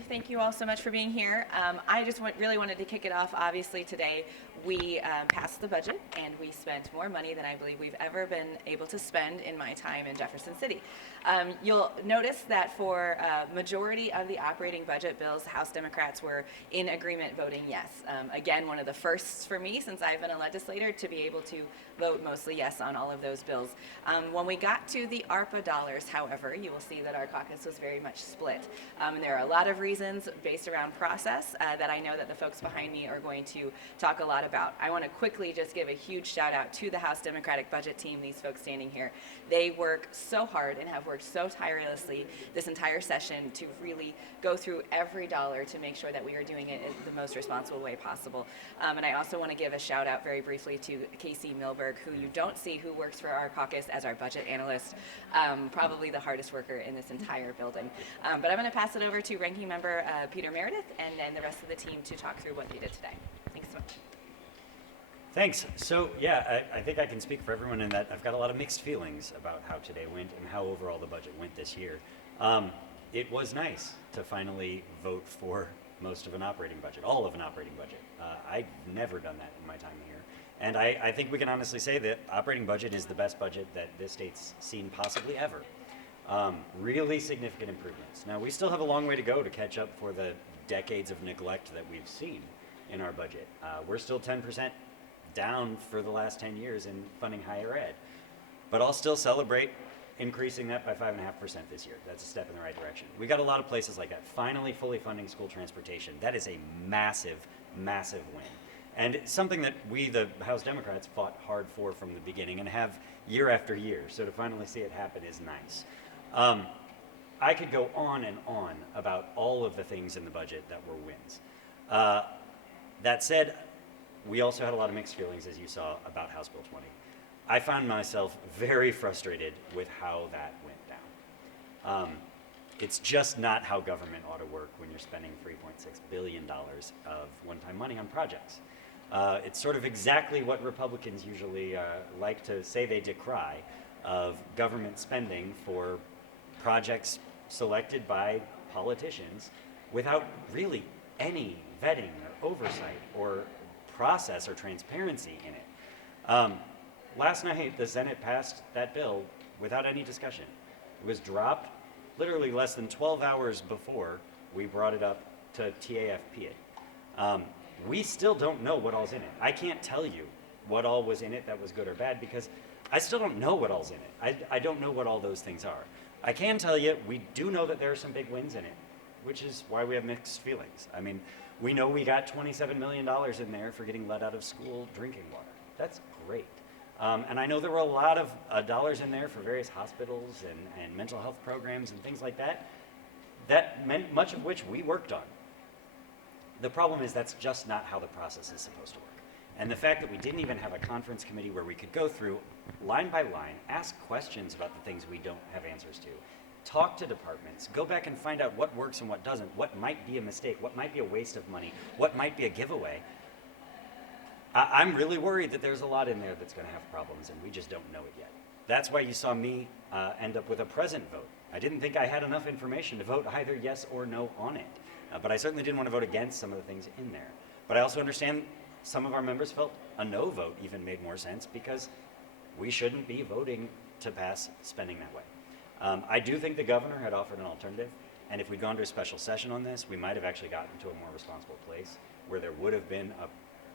Thank you all so much for being here. I just really wanted to kick it off. Obviously, today we passed the budget and we spent more money than I believe we've ever been able to spend in my time in Jefferson City. You'll notice that for majority of the operating budget bills, House Democrats were in agreement voting yes. Again, one of the firsts for me since I've been a legislator to be able to vote mostly yes on all of those bills. When we got to the ARPA dollars, however, you will see that our caucus was very much split. And there are a lot of reasons based around process that I know that the folks behind me are going to talk a lot about. I want to quickly just give a huge shout out to the House Democratic budget team, these folks standing here. They work so hard and have worked so tirelessly this entire session to really go through every dollar to make sure that we are doing it in the most responsible way possible. And I also want to give a shout out very briefly to Casey Milberg, who you don't see, who works for our caucus as our budget analyst, probably the hardest worker in this entire building. But I'm going to pass it over to Ranking Member Peter Meredith and then the rest of the team to talk through what they did today. Thanks so much. Thanks. So yeah, I think I can speak for everyone in that I've got a lot of mixed feelings about how today went and how overall the budget went this year. It was nice to finally vote for most of an operating budget, all of an operating budget. I've never done that in my time here. And I think we can honestly say that operating budget is the best budget that this state's seen possibly ever. Really significant improvements. Now, we still have a long way to go to catch up for the decades of neglect that we've seen in our budget. We're still 10% down for the last 10 years in funding higher ed. But I'll still celebrate increasing that by 5.5% this year. That's a step in the right direction. We got a lot of places like that. Finally, fully funding school transportation. That is a massive, massive win. And it's something that we, the House Democrats, fought hard for from the beginning and have year after year. So to finally see it happen is nice. I could go on and on about all of the things in the budget that were wins. That said, we also had a lot of mixed feelings, as you saw, about House Bill 20. I found myself very frustrated with how that went down. It's just not how government ought to work when you're spending $3.6 billion of one-time money on projects. It's sort of exactly what Republicans usually like to say they decry of government spending for projects selected by politicians without really any vetting or oversight or process or transparency in it. Last night, the Senate passed that bill without any discussion. It was dropped literally less than 12 hours before we brought it up to TAFP it. We still don't know what all's in it. I can't tell you what all was in it that was good or bad because I still don't know what all's in it. I don't know what all those things are. I can tell you we do know that there are some big wins in it, which is why we have mixed feelings. I mean, we know we got $27 million in there for getting let out of school drinking water. That's great. And I know there were a lot of dollars in there for various hospitals and mental health programs and things like that. That meant much of which we worked on. The problem is that's just not how the process is supposed to work. And the fact that we didn't even have a conference committee where we could go through line by line, ask questions about the things we don't have answers to, talk to departments, go back and find out what works and what doesn't, what might be a mistake, what might be a waste of money, what might be a giveaway. I'm really worried that there's a lot in there that's going to have problems and we just don't know it yet. That's why you saw me end up with a present vote. I didn't think I had enough information to vote either yes or no on it. But I certainly didn't want to vote against some of the things in there. But I also understand some of our members felt a no vote even made more sense because we shouldn't be voting to pass spending that way. I do think the governor had offered an alternative, and if we'd gone to a special session on this, we might have actually gotten to a more responsible place where there would have been a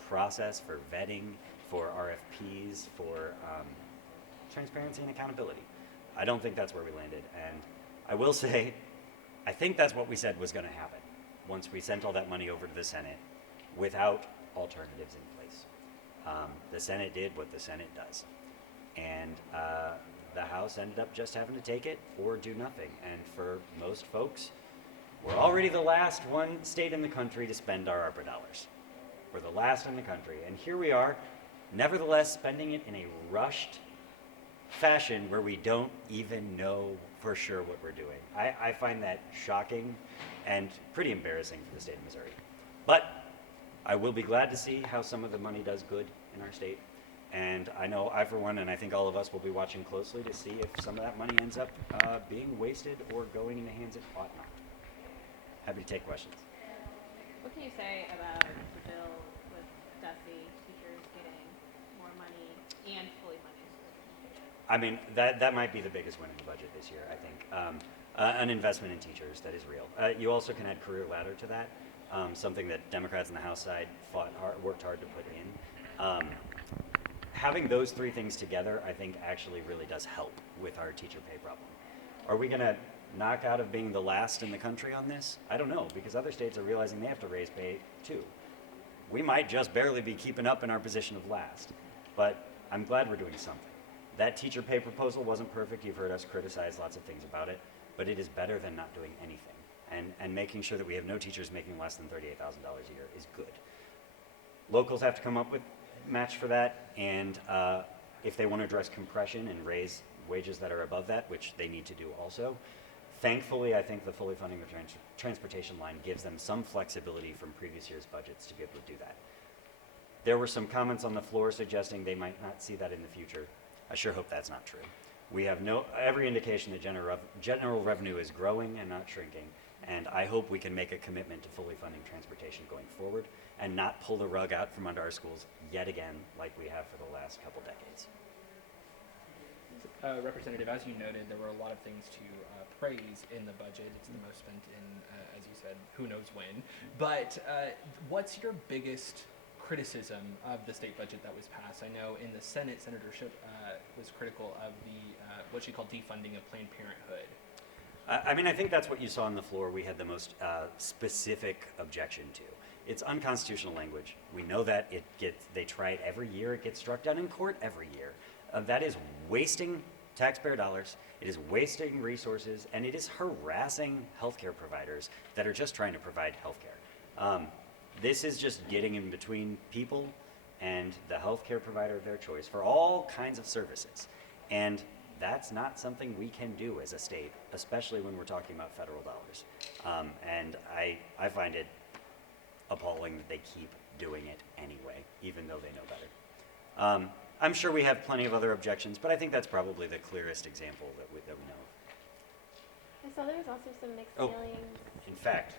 process for vetting, for RFPs, for transparency and accountability. I don't think that's where we landed, and I will say, I think that's what we said was going to happen once we sent all that money over to the Senate without alternatives in place. The Senate did what the Senate does, and the House ended up just having to take it or do nothing. And for most folks, we're already the last one state in the country to spend our ARPA dollars. We're the last in the country, and here we are, nevertheless spending it in a rushed fashion where we don't even know for sure what we're doing. I find that shocking and pretty embarrassing for the state of Missouri. But I will be glad to see how some of the money does good in our state. And I know I, for one, and I think all of us will be watching closely to see if some of that money ends up being wasted or going in the hands it ought not. Happy to take questions. What can you say about the bill with Desi teachers getting more money and fully funding schools education? I mean, that might be the biggest win in the budget this year, I think. An investment in teachers that is real. You also can add career ladder to that, something that Democrats on the House side worked hard to put in. Having those three things together, I think, actually really does help with our teacher pay problem. Are we going to knock out of being the last in the country on this? I don't know, because other states are realizing they have to raise pay too. We might just barely be keeping up in our position of last, but I'm glad we're doing something. That teacher pay proposal wasn't perfect. You've heard us criticize lots of things about it, but it is better than not doing anything. And making sure that we have no teachers making less than $38,000 a year is good. Locals have to come up with match for that, and if they want to address compression and raise wages that are above that, which they need to do also, thankfully, I think the fully funding the transportation line gives them some flexibility from previous year's budgets to be able to do that. There were some comments on the floor suggesting they might not see that in the future. I sure hope that's not true. We have every indication that general revenue is growing and not shrinking, and I hope we can make a commitment to fully funding transportation going forward and not pull the rug out from under our schools yet again like we have for the last couple decades. Representative, as you noted, there were a lot of things to praise in the budget. It's the most spent in, as you said, who knows when. But what's your biggest criticism of the state budget that was passed? I know in the Senate, Senator Shipp was critical of the what she called defunding of Planned Parenthood. I mean, I think that's what you saw on the floor we had the most specific objection to. It's unconstitutional language. We know that they try it every year. It gets struck down in court every year. That is wasting taxpayer dollars. It is wasting resources, and it is harassing healthcare providers that are just trying to provide healthcare. This is just getting in between people and the healthcare provider of their choice for all kinds of services. And that's not something we can do as a state, especially when we're talking about federal dollars. And I find it appalling that they keep doing it anyway, even though they know better. I'm sure we have plenty of other objections, but I think that's probably the clearest example that we know of. I saw there was also some mixed Oh. feelings. In fact,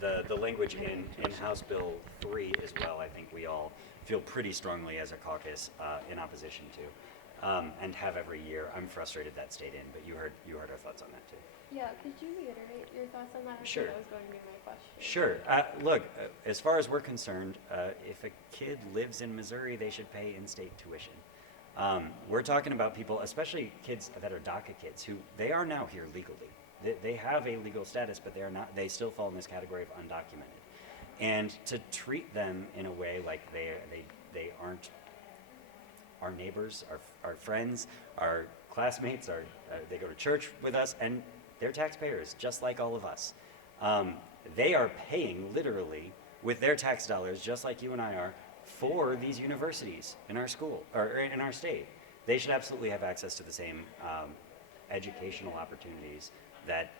the language in House Bill 3 as well, I think we all feel pretty strongly as a caucus in opposition to, and have every year. I'm frustrated that stayed in, but you heard our thoughts on that too. Yeah, could you reiterate your thoughts on that? I Sure. think that was going to be my question. Sure. Look, as far as we're concerned, if a kid lives in Missouri, they should pay in-state tuition. We're talking about people, especially kids that are DACA kids, who they are now here legally. They have a legal status, but they are not. They still fall in this category of undocumented. And to treat them in a way like they aren't our neighbors, our friends, our classmates, they go to church with us, and they're taxpayers, just like all of us. They are paying literally with their tax dollars, just like you and I are, for these universities in our school or in our state. They should absolutely have access to the same educational opportunities that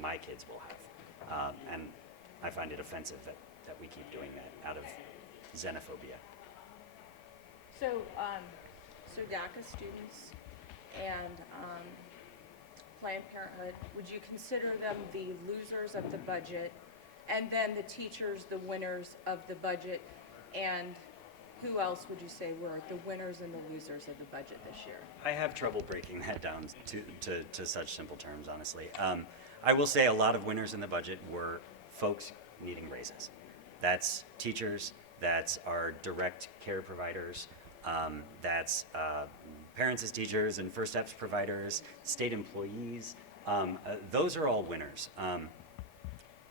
my kids will have. And I find it offensive that we keep doing that out of xenophobia. So DACA students and Planned Parenthood, would you consider them the losers of the budget, and then the teachers the winners of the budget, and who else would you say were the winners and the losers of the budget this year? I have trouble breaking that down to such simple terms, honestly. I will say a lot of winners in the budget were folks needing raises. That's teachers, that's our direct care providers, that's parents as teachers and First Steps providers, state employees. Those are all winners.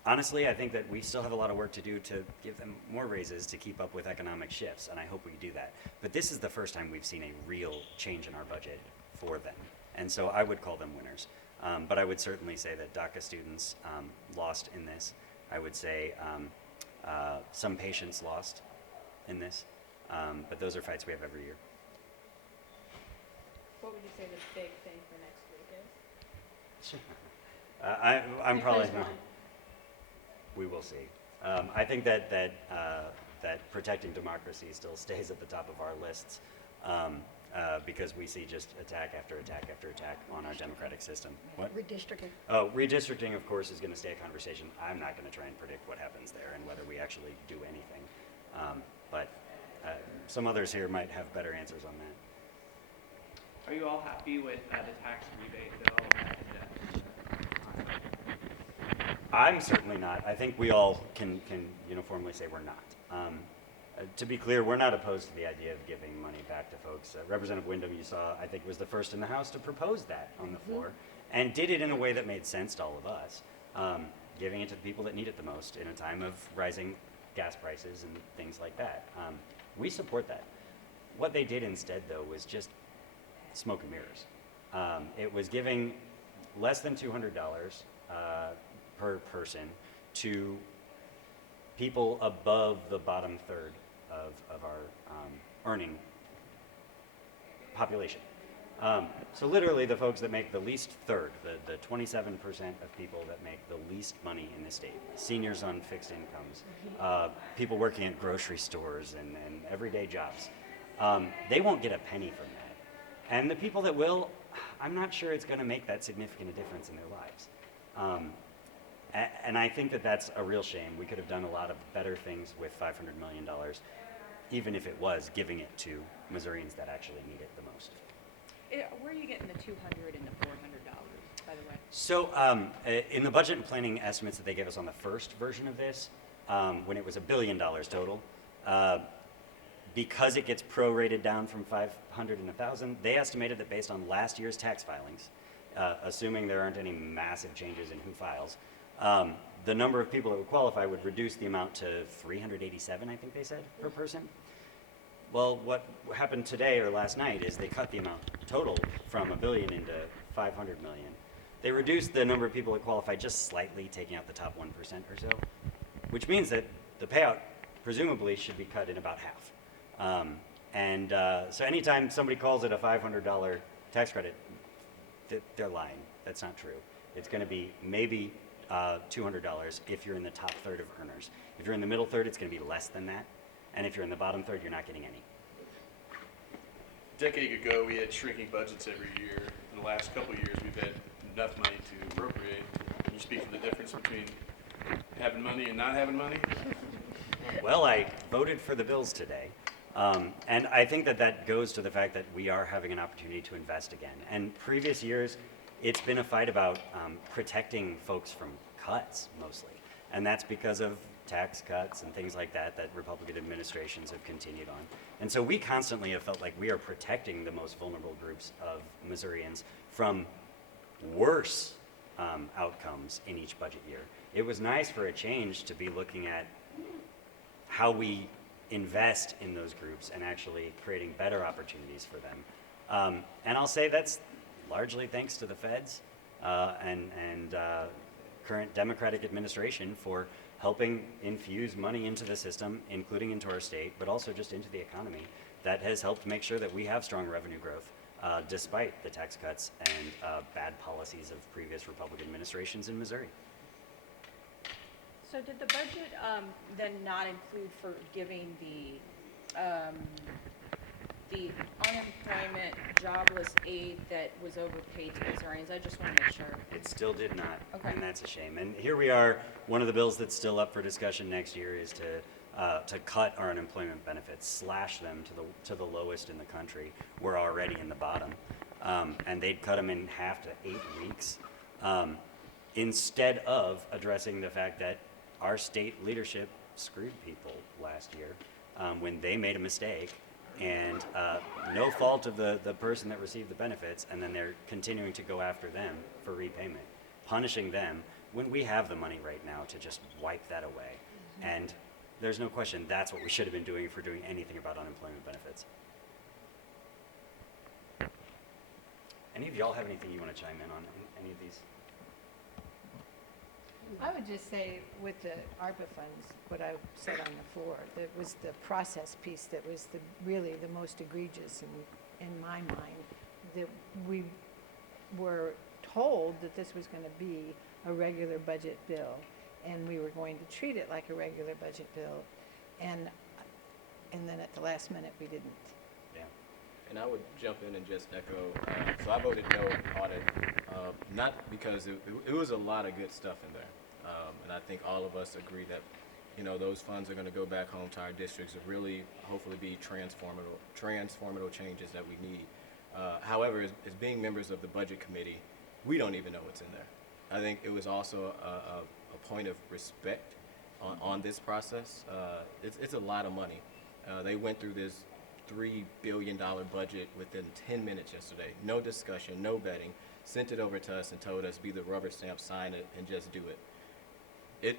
Honestly, I think that we still have a lot of work to do to give them more raises to keep up with economic shifts, and I hope we do that. But this is the first time we've seen a real change in our budget for them, and so I would call them winners. But I would certainly say that DACA students lost in this. I would say some patients lost in this, but those are fights we have every year. What would you say the big thing for next week is? I'm If probably there's one. We will see. I think that protecting democracy still stays at the top of our lists. because we see just attack after attack after attack on our democratic system. What? Redistricting. Oh, redistricting, of course, is going to stay a conversation. I'm not going to try and predict what happens there and whether we actually do anything. But some others here might have better answers on that. Are you all happy with the tax rebate bill? I'm certainly not. I think we all can uniformly say we're not. To be clear, we're not opposed to the idea of giving money back to folks. Representative Wyndham, you saw, I think, was the first in the House to propose that on the floor, and did it in a way that made sense to all of us, giving it to the people that need it the most in a time of rising gas prices and things like that. We support that. What they did instead, though, was just smoke and mirrors. It was giving less than $200 per person to people above the bottom third of our earning population. So literally the folks that make the least third, the 27% of people that make the least money in the state, seniors on fixed incomes, people working at grocery stores and everyday jobs, they won't get a penny from that. And the people that will, I'm not sure it's going to make that significant a difference in their lives. And I think that that's a real shame. We could have done a lot of better things with $500 million, even if it was giving it to Missourians that actually need it the most. Where are you getting the $200 and the $400, by the way? So in the budget and planning estimates that they gave us on the first version of this, when it was $1 billion total, because it gets prorated down from 500 and 1,000, they estimated that based on last year's tax filings, assuming there aren't any massive changes in who files, the number of people that would qualify would reduce the amount to 387, I think they said, per person. Well, what happened today or last night is they cut the amount total from $1 billion into $500 million. They reduced the number of people that qualify just slightly, taking out the top 1% or so, which means that the payout presumably should be cut in about half. So anytime somebody calls it a $500 tax credit, they're lying. That's not true. It's going to be maybe $200 if you're in the top third of earners. If you're in the middle third, it's going to be less than that. And if you're in the bottom third, you're not getting any. A decade ago, we had shrinking budgets every year. In the last couple of years, we've had enough money to appropriate. Can you speak to the difference between having money and not having money? Well, I voted for the bills today. And I think that that goes to the fact that we are having an opportunity to invest again. And previous years, it's been a fight about protecting folks from cuts, mostly. And that's because of tax cuts and things like that that Republican administrations have continued on. And so we constantly have felt like we are protecting the most vulnerable groups of Missourians from worse outcomes in each budget year. It was nice for a change to be looking at how we invest in those groups and actually creating better opportunities for them. And I'll say that's largely thanks to the feds and current Democratic administration for helping infuse money into the system, including into our state, but also just into the economy. That has helped make sure that we have strong revenue growth, despite the tax cuts and bad policies of previous Republican administrations in Missouri. So did the budget then not include for giving the unemployment jobless aid that was overpaid to Missourians? I just want to make sure. It still did not, Okay. and that's a shame. And here we are, one of the bills that's still up for discussion next year is to cut our unemployment benefits, slash them to the lowest in the country. We're already in the bottom. And they'd cut them in half to 8 weeks, instead of addressing the fact that our state leadership screwed people last year when they made a mistake, and no fault of the person that received the benefits, and then they're continuing to go after them for repayment, punishing them when we have the money right now to just wipe that away. And there's no question that's what we should have been doing if we're doing anything about unemployment benefits. Any of y'all have anything you want to chime in on any of these? I would just say with the ARPA funds, what I said on the floor, that was the process piece that was really the most egregious in my mind, that we were told that this was going to be a regular budget bill, and we were going to treat it like a regular budget bill, and then at the last minute we didn't. Yeah. And I would jump in and just echo. So I voted no audit, not because it was a lot of good stuff in there, and I think all of us agree that, you know, those funds are going to go back home to our districts to really, hopefully, be transformative changes that we need. However, as being members of the budget committee, we don't even know what's in there. I think it was also a point of respect on this process. It's a lot of money. They went through this $3 billion budget within 10 minutes yesterday. No discussion, no vetting. Sent it over to us and told us be the rubber stamp, sign it, and just do it.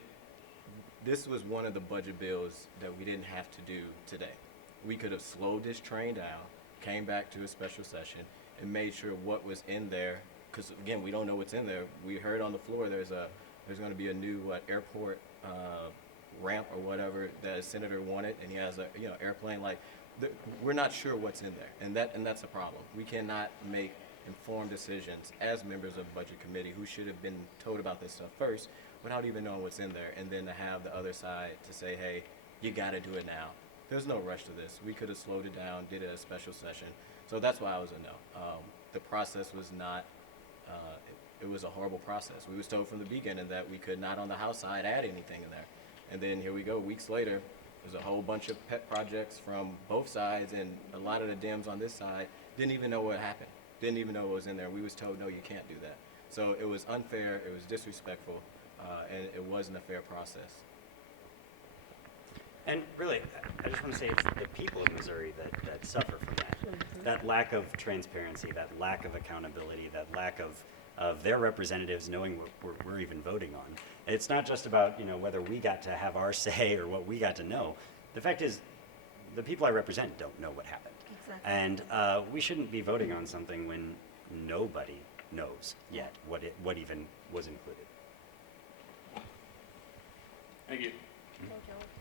This was one of the budget bills that we didn't have to do today. We could have slowed this train down, came back to a special session, and made sure what was in there, because again, we don't know what's in there. We heard on the floor there's going to be a new airport ramp or whatever that a senator wanted, and he has a airplane. We're not sure what's in there, and that's a problem. We cannot make informed decisions as members of the budget committee who should have been told about this stuff first without even knowing what's in there, and then to have the other side to say, hey, you got to do it now. There's no rush to this. We could have slowed it down, did it a special session. So that's why I was a no. The process was not, it was a horrible process. We was told from the beginning that we could not on the House side add anything in there. And then here we go, weeks later, there's a whole bunch of pet projects from both sides, and a lot of the Dems on this side didn't even know what happened, didn't even know what was in there. We was told, no, you can't do that. So it was unfair, it was disrespectful, and it wasn't a fair process. And really, I just want to say it's the people of Missouri that suffer from that. That lack of transparency, that lack of accountability, that lack of their representatives knowing what we're even voting on. It's not just about, whether we got to have our say or what we got to know. The fact is, the people I represent don't know what happened. Exactly. And we shouldn't be voting on something when nobody knows yet what even was included. Thank you.